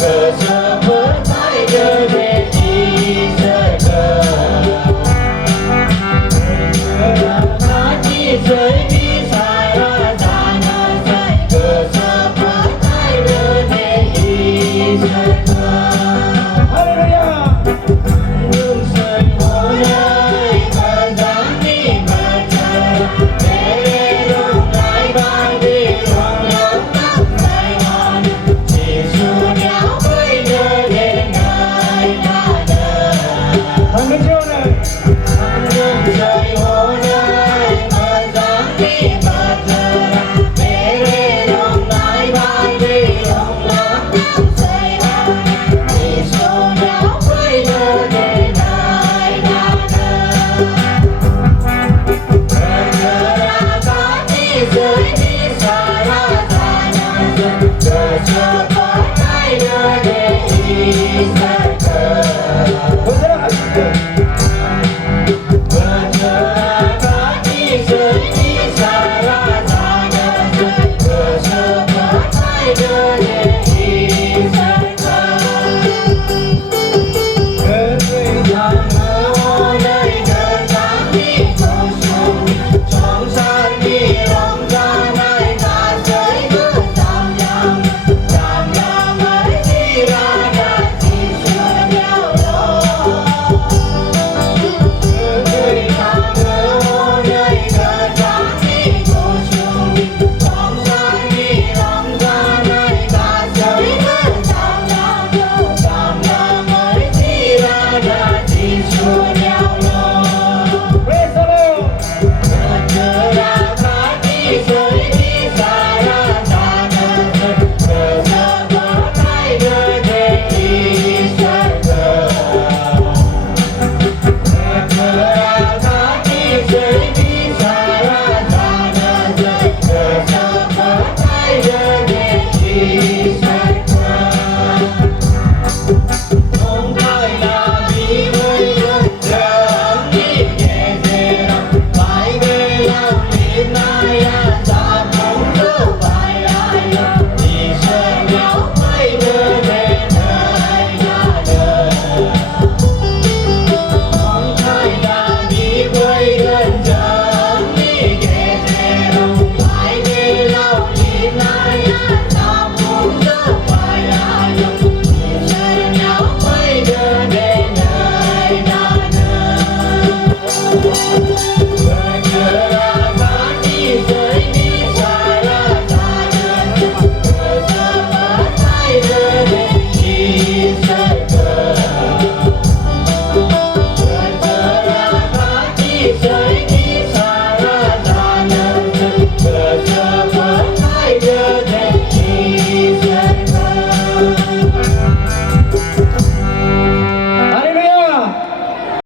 cờ xưa vỡ mãi đời về đi rơi cờ nó chỉ rơi đi dài ra dài nơi rơi cờ xưa vỡ mãi đời về đi rơi cờ đường rơi hồ nơi cờ dáng đi mà trời để đường lại bay đi lòng lắm nắng dài ngon chỉ dù đéo với đời để nơi đã đời đường rơi hồ nơi cờ dáng đi mà trời để đường lại bay đi lòng lắm nắng dài ngon chỉ dù đéo với đời để nơi đã đời cờ đã có đi dưới đi xa ra dài nơi cờ